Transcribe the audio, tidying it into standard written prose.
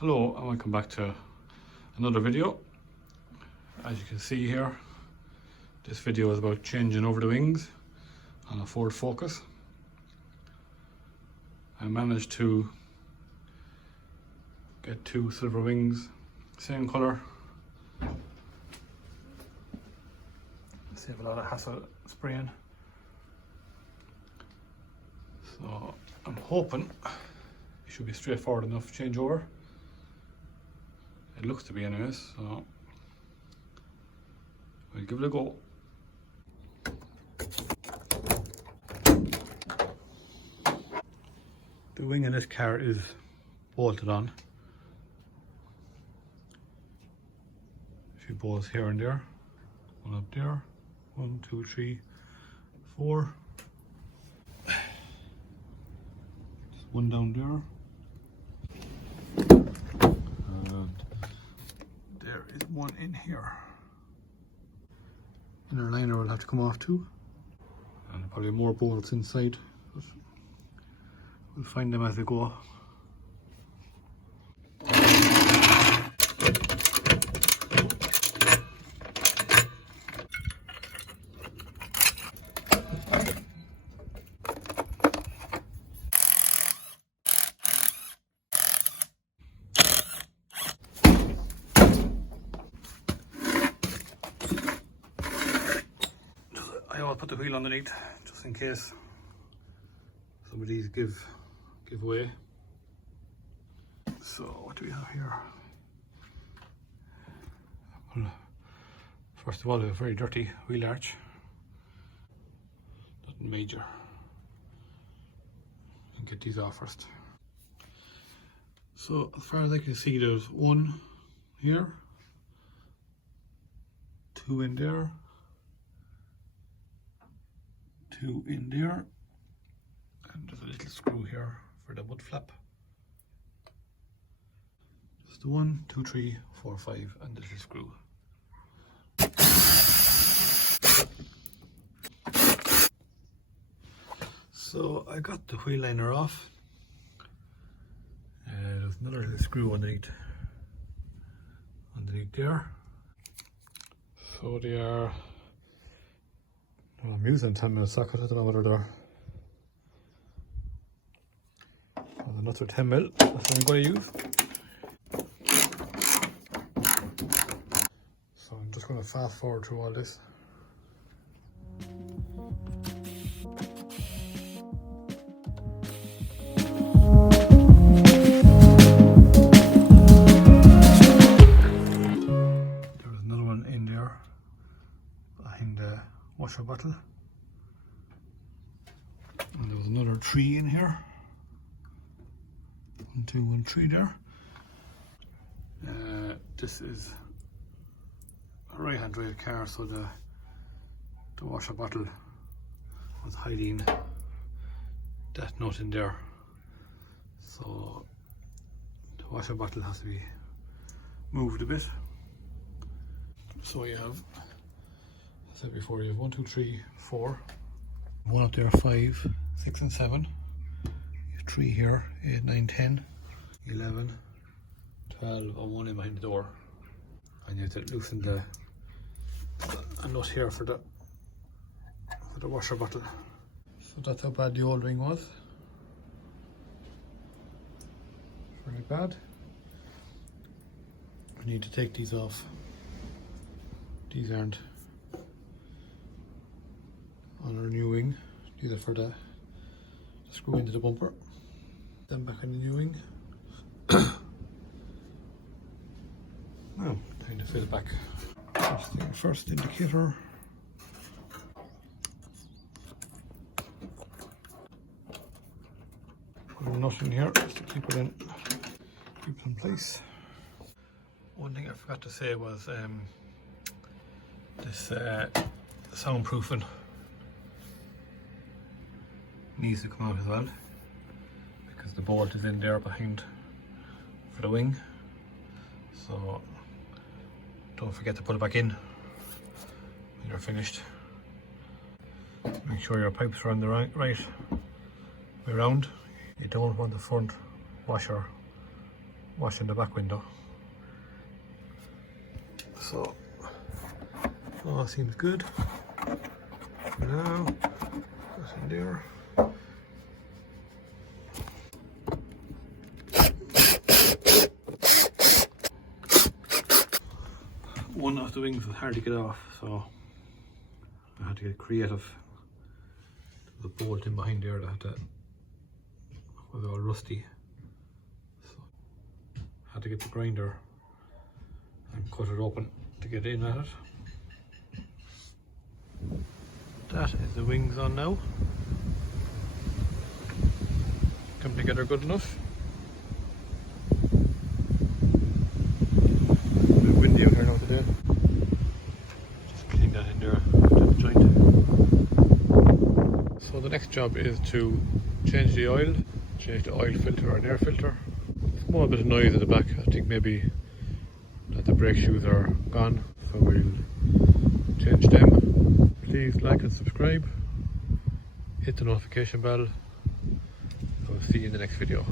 Hello and welcome back to another video. As you can see here, this video is about changing over the wings on a Ford Focus. I managed to get two silver wings, same colour. Save a lot of hassle spraying. So I'm hoping it should be straightforward enough changeover. It looks to be anyways, so we'll give it a go. The wing in this car is bolted on. A few bolts here and there. One up there. 1, 2, 3, 4. Just one down there. There is one in here. Inner liner will have to come off too. And probably more bolts inside. But we'll find them as we go. I always put the wheel underneath just in case some of these give way. So what do we have here? Well, first of all, a very dirty wheel arch. Nothing major. And get these off first. So as far as I can see, there's one here, two in there, two in there, and there's a little screw here for the mud flap. Just the 1, 2, 3, 4, 5, and the little screw. So I got the wheel liner off. There's another little screw underneath there. So they are, I'm using 10mm socket, I don't know whether they're, the nuts are 10mm, that's what I'm going to use. So I'm just going to fast forward through all this. There's another one in there behind the washer bottle. And there was another 3 in here. 1, 2, 1, 3 there. This is a right-hand drive car, so the washer bottle was hiding that nut in there. So the washer bottle has to be moved a bit. So you have, as I said before, you have 1, 2, 3, 4. One up there, 5, 6 and 7. You have 3 here, 8, 9, 10, 11, 12 and one in behind the door. And you have to loosen a nut here for the washer bottle. So that's how bad the old ring was. Very bad. I need to take these off. These aren't on our new wing. These are for the screw into the bumper. Then back on the new wing. Now, time to fill back. First indicator. Put a nut in here just to keep it in place. One thing I forgot to say was this soundproofing needs to come out as well, because the bolt is in there behind for the wing. So don't forget to put it back in when you're finished. Make sure your pipes are on the right way around. You don't want the front washer washing the back window. So all seems good for now. That's in there. One of the wings was hard to get off, so I had to get creative. There was a bolt in behind there that was all rusty, so I had to get the grinder and cut it open to get in at it. That is the wings on now. Come together good enough. A bit windy out here now today. Just clean that in there to the joint. So the next job is to change the oil filter or an air filter. Small bit of noise at the back. I think maybe that the brake shoes are gone, so we'll change them. Please like and subscribe, hit the notification bell. I will see you in the next video.